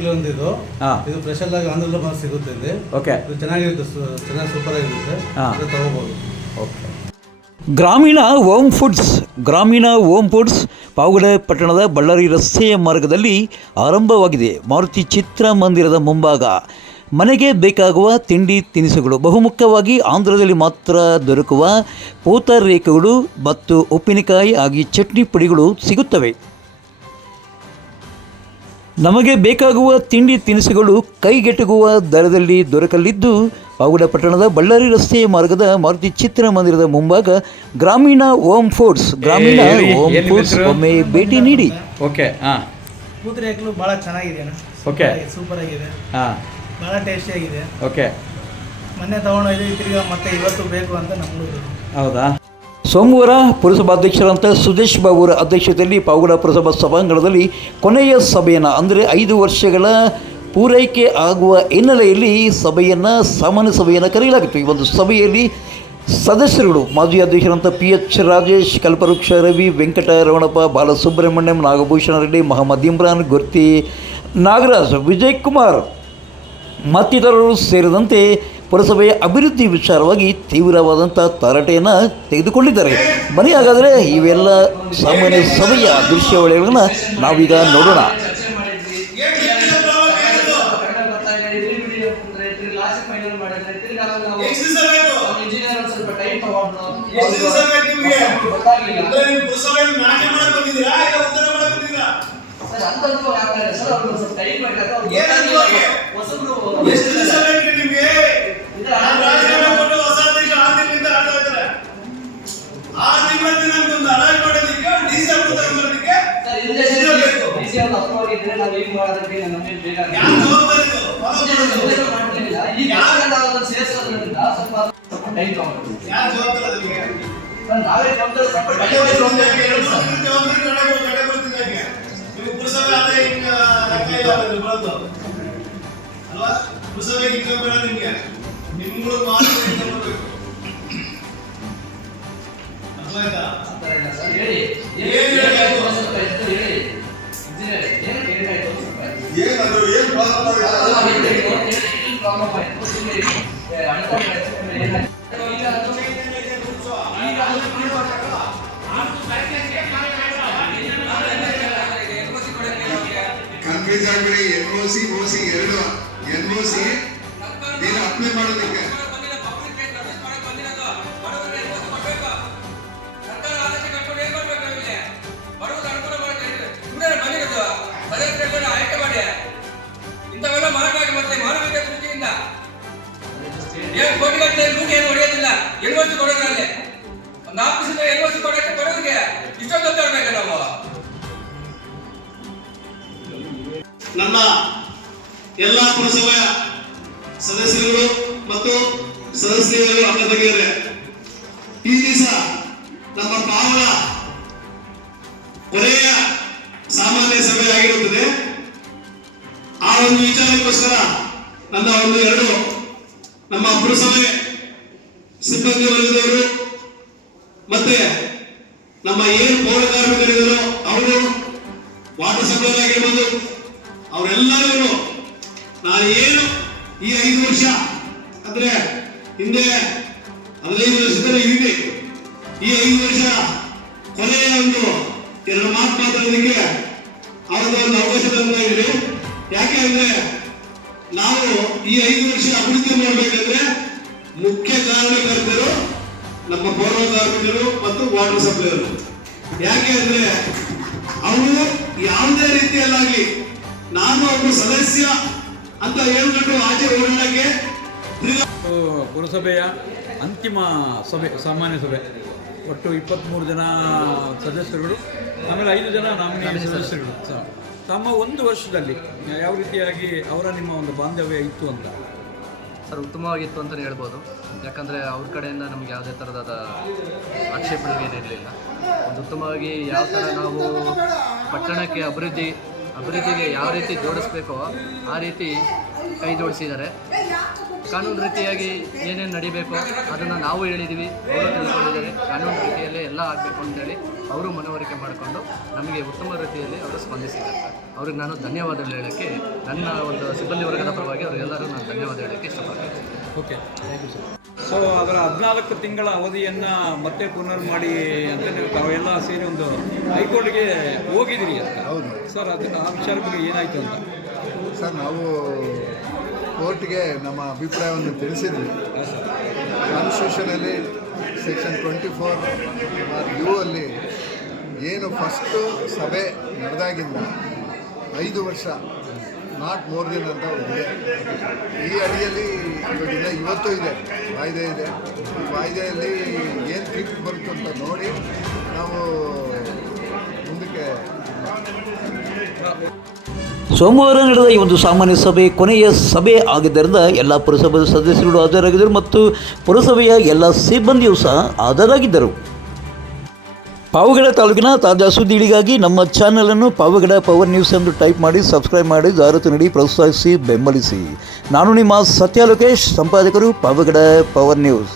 Weekly ಒಂದು ಇದು special ಆಗಿ ಆಂಧ್ರದಲ್ಲಿ ಸಿಗುತ್ತೆ ಇಲ್ಲಿ. ಓಕೆ, ಇದು ಚೆನ್ನಾಗಿರುತ್ತೆ, ಚೆನ್ನಾಗಿ ಸೂಪರ್ ಆಗಿರುತ್ತೆ, ತಗೋಬಹುದು. ಓಕೆ. ಗ್ರಾಮೀಣ ಹೋಮ್ ಫುಡ್ಸ್ ಪಾವಗಡ ಪಟ್ಟಣದ ಬಳ್ಳಾರಿ ರಸ್ತೆಯ ಮಾರ್ಗದಲ್ಲಿ ಆರಂಭವಾಗಿದೆ. ಮಾರುತಿ ಚಿತ್ರಮಂದಿರದ ಮುಂಭಾಗ ಮನೆಗೆ ಬೇಕಾಗುವ ತಿಂಡಿ ತಿನಿಸುಗಳು, ಬಹುಮುಖ್ಯವಾಗಿ ಆಂಧ್ರದಲ್ಲಿ ಮಾತ್ರ ದೊರಕುವ ಪೂತರೇಖೆಗಳು ಮತ್ತು ಉಪ್ಪಿನಕಾಯಿ ಹಾಗೆ ಚಟ್ನಿ ಪುಡಿಗಳು ಸಿಗುತ್ತವೆ. ನಮಗೆ ಬೇಕಾಗುವ ತಿಂಡಿ ತಿನಿಸುಗಳು ಕೈಗೆಟುಕುವ ದರದಲ್ಲಿ ದೊರಕಲಿದ್ದು, ಪಾವಗಡ ಪಟ್ಟಣದ ಬಳ್ಳಾರಿ ರಸ್ತೆಯ ಮಾರ್ಗದ ಮಾರುತಿ ಚಿತ್ರಮಂದಿರದ ಮುಂಭಾಗ ಗ್ರಾಮೀಣ ಹೋಮ್ ಫುಡ್ಸ್ ಒಮ್ಮೆ ಭೇಟಿ ನೀಡಿ. ಓಕೆ, ಪೂತರೇಖೆಗಳು ಭಾಳ ಚೆನ್ನಾಗಿದೆ ಅಣ್ಣ. ಓಕೆ, ಸೂಪರ್ ಆಗಿದೆ, ಭಾಳ ಟೇಸ್ಟಿ ಆಗಿದೆ. ಓಕೆ, ಮೊನ್ನೆ ತಗೊಂಡೋಗಿ ತಿರ್ಗಾ ಮತ್ತೆ ಇವತ್ತು ಬೇಕು ಅಂತ ನಮಗೂ. ಹೌದಾ? ಸೋಮವಾರ ಪುರಸಭಾಧ್ಯಕ್ಷರಂತ ಸುದೇಶ್ ಬಾಬು ಅವರ ಅಧ್ಯಕ್ಷತೆಯಲ್ಲಿ ಪಾವಗಡ ಪುರಸಭಾ ಸಭಾಂಗಣದಲ್ಲಿ ಕೊನೆಯ ಸಭೆಯನ್ನು, ಅಂದರೆ 5 ವರ್ಷಗಳ ಪೂರೈಕೆ ಆಗುವ ಹಿನ್ನೆಲೆಯಲ್ಲಿ ಸಾಮಾನ್ಯ ಸಭೆಯನ್ನು ಕರೆಯಲಾಗಿತ್ತು. ಈ ಒಂದು ಸಭೆಯಲ್ಲಿ ಸದಸ್ಯರುಗಳು ಮಾಜಿ ಅಧ್ಯಕ್ಷರಂತ PH ರಾಜೇಶ್, ಕಲ್ಪವೃಕ್ಷ ರವಿ, ವೆಂಕಟ ರಮಣಪ್ಪ, ಬಾಲಸುಬ್ರಹ್ಮಣ್ಯಂ, ನಾಗಭೂಷಣ ರೆಡ್ಡಿ, ಮೊಹಮ್ಮದ್ ಇಮ್ರಾನ್, ಗುರ್ತಿ ನಾಗರಾಜ್, ವಿಜಯ್ ಕುಮಾರ್ ಮತ್ತಿತರರು ಸೇರಿದಂತೆ ಪುರಸಭೆಯ ಅಭಿವೃದ್ಧಿ ವಿಚಾರವಾಗಿ ತೀವ್ರವಾದಂಥ ತರಾಟೆಯನ್ನು ತೆಗೆದುಕೊಂಡಿದ್ದಾರೆ. ಬನ್ನಿ ಹಾಗಾದರೆ ಇವೆಲ್ಲ ಸಾಮಾನ್ಯ ಸಭೆಯ ದೃಶ್ಯಾವಳಿಗಳನ್ನು ನಾವೀಗ ನೋಡೋಣ. ಕನ್ಫ್ಯೂಸ್ ಆಗಬೇಡಿ. NOC ಎರಡು NOC ನೀನು ಅಪ್ಲೈ ಮಾಡೋದಕ್ಕೆ ನನ್ನ ಎಲ್ಲ ಪುರಸಭೆಯ ಸದಸ್ಯರುಗಳು ಮತ್ತು ಸದಸ್ಯರು ಅಕ್ಕ ತಂಗಿಯರೇ, ಈ ದಿವಸ ನಮ್ಮ ಪಾವನ ಕೊನೆಯ ಸಾಮಾನ್ಯ ಸಭೆ ಆಗಿರುತ್ತದೆ. ಆ ಒಂದು ವಿಚಾರಕ್ಕೋಸ್ಕರ ನನ್ನ ಎರಡು ನಮ್ಮ ಪುರಸಭೆ ಸಿಬ್ಬಂದಿ ವರ್ಗದವರು ಮತ್ತೆ ನಮ್ಮ ಏನು ಪೌರ ಕಾರ್ಮಿಕರಿದ್ರು ಅವರು, ವಾಟರ್ ಸಪ್ಲೈ ಆಗಿರ್ಬೋದು, ಅವರೆಲ್ಲರೂ ನಾನು ಏನು ಈ 5 ವರ್ಷ ಅಂದ್ರೆ ಹಿಂದೆ 15 ವರ್ಷದಲ್ಲಿ ಇದೀನಿ, ಈ 5 ವರ್ಷ ಕೊನೆಯ ಒಂದು 2 ಮಾತು ಮಾತಾಡೋದಕ್ಕೆ ಅವ್ರದ್ದು ಒಂದು ಅವಕಾಶ ತಂದಿದ್ದೀವಿ. ಯಾಕೆ ಅಂದ್ರೆ ನಾವು ಈ 5 ವರ್ಷ ಅಭಿವೃದ್ಧಿ ಮಾಡಬೇಕಂದ್ರೆ ಮುಖ್ಯ ಕಾರಣಕರ್ತರು ನಮ್ಮ ಪೌರ ಕಾರ್ಮಿಕರು ಮತ್ತು ವಾಟರ್ ಸಪ್ಲೈಯರು. ಯಾಕೆ ಅಂದ್ರೆ ಅವರು ಯಾವುದೇ ರೀತಿಯಲ್ಲಾಗಲಿ ನಾನು ಒಬ್ಬ ಸದಸ್ಯ ಅಂತ ಹೇಳ್ಕೊಂಡು ಆಚೆ ಓಡಾಡಕ್ಕೆ. ಪುರಸಭೆಯ ಅಂತಿಮ ಸಭೆ, ಸಾಮಾನ್ಯ ಸಭೆ, ಒಟ್ಟು 23 ಜನ ಸದಸ್ಯರುಗಳು, ಆಮೇಲೆ 5 ಜನ ನಾಮಿನಿ ಸದಸ್ಯರುಗಳು ತಮ್ಮ 1 ವರ್ಷದಲ್ಲಿ ಯಾವ ರೀತಿಯಾಗಿ ನಿಮ್ಮ ಒಂದು ಬಾಂಧವ್ಯ ಇತ್ತು ಅಂತ? ಸರ್, ಉತ್ತಮವಾಗಿತ್ತು ಅಂತಲೇ ಹೇಳ್ಬೋದು. ಯಾಕಂದರೆ ಅವ್ರ ಕಡೆಯಿಂದ ನಮಗೆ ಯಾವುದೇ ಥರದಾದ ಆಕ್ಷೇಪಣೆಗಳೇನಿರಲಿಲ್ಲ. ಒಂದು ಉತ್ತಮವಾಗಿ ಯಾವ ಥರ ನಾವು ಪಟ್ಟಣಕ್ಕೆ ಅಭಿವೃದ್ಧಿಗೆ ಯಾವ ರೀತಿ ಜೋಡಿಸ್ಬೇಕೋ ಆ ರೀತಿ ಕೈ ಜೋಡಿಸಿದ್ದಾರೆ. ಕಾನೂನು ರೀತಿಯಾಗಿ ಏನೇನು ನಡಿಬೇಕೋ ಅದನ್ನು ನಾವು ಹೇಳಿದ್ದೀವಿ, ಅವರು ತಿಳ್ಕೊಂಡಿದ್ದಾರೆ. ಕಾನೂನು ರೀತಿಯಲ್ಲೇ ಎಲ್ಲ ಆಗಬೇಕು ಅಂತೇಳಿ ಅವರು ಮನವರಿಕೆ ಮಾಡಿಕೊಂಡು ನಮಗೆ ಉತ್ತಮ ರೀತಿಯಲ್ಲಿ ಅವರು ಸ್ಪಂದಿಸಿದ್ದಾರೆ. ಅವ್ರಿಗೆ ನಾನು ಧನ್ಯವಾದಗಳು ಹೇಳೋಕ್ಕೆ, ನನ್ನ ಒಂದು ಸಿಬ್ಬಂದಿ ವರ್ಗದ ಪರವಾಗಿ ಅವರಿಗೆಲ್ಲರೂ ನಾನು ಧನ್ಯವಾದ ಹೇಳೋಕ್ಕೆ ಇಷ್ಟಪಡ್ತೀನಿ. Okay, thank you sir. So ಅದರ 14 ತಿಂಗಳ ಅವಧಿಯನ್ನು ಮತ್ತೆ ಪುನರ್ ಮಾಡಿ ಅಂತ ನೀವು ತಾವೆಲ್ಲ ಸೇರಿ ಒಂದು ಹೈಕೋರ್ಟ್ಗೆ ಹೋಗಿದ್ದೀರಿ ಅಂತ. ಹೌದು ಸರ್, ಅದು ಆ ವಿಚಾರ ಬಗ್ಗೆ ಏನಾಯಿತು ಅಂತ? ಸರ್, ನಾವು ಕೋರ್ಟ್ಗೆ ನಮ್ಮ ಅಭಿಪ್ರಾಯವನ್ನು ತಿಳಿಸಿದ್ವಿ. ಕಾನ್ಸ್ಟಿಟ್ಯೂಷನಲ್ಲಿ ಸೆಕ್ಷನ್ 24 ಅಲ್ಲಿ ಏನು ಫಸ್ಟು ಸಭೆ ನಡೆದಾಗಿಂದ 5 ವರ್ಷ ನಾಟ್ ಮೋರ್ ದೆನ್ ಅಂತ ಇದೆ. ಈ ಅಡಿಯಲ್ಲಿ ಇವಾಗಿಲ್ಲ, ಇವತ್ತು ಇದೆ, ವಾಯ್ದೆ ಇದೆ. ಈ ವಾಯ್ದೆಯಲ್ಲಿ ಏನು ತೀರ್ಪು ಬರುತ್ತೆ ಅಂತ ನೋಡಿ ನಾವು ಮುಂದಕ್ಕೆ. ಸೋಮವಾರ ನಡೆದ ಈ ಒಂದು ಸಾಮಾನ್ಯ ಸಭೆ ಕೊನೆಯ ಸಭೆ ಆಗಿದ್ದರಿಂದ ಎಲ್ಲ ಪುರಸಭೆ ಸದಸ್ಯರು ಹಾಜರಾಗಿದ್ದರು ಮತ್ತು ಪುರಸಭೆಯ ಎಲ್ಲ ಸಿಬ್ಬಂದಿಯೂ ಸಹ ಹಾಜರಾಗಿದ್ದರು. ಪಾವಗಡ ತಾಲೂಕಿನ ತಾಜಾ ಸುದ್ದಿಗಳಿಗಾಗಿ ನಮ್ಮ ಚಾನಲನ್ನು ಪಾವಗಡ ಪವರ್ ನ್ಯೂಸ್ ಎಂದು ಟೈಪ್ ಮಾಡಿ ಸಬ್ಸ್ಕ್ರೈಬ್ ಮಾಡಿ ಜಾಹೀರಾತು ನೀಡಿ ಪ್ರೋತ್ಸಾಹಿಸಿ ಬೆಂಬಲಿಸಿ. ನಾನು ನಿಮ್ಮ ಸತ್ಯ ಲೋಕೇಶ್, ಸಂಪಾದಕರು ಪಾವಗಡ ಪವರ್ ನ್ಯೂಸ್.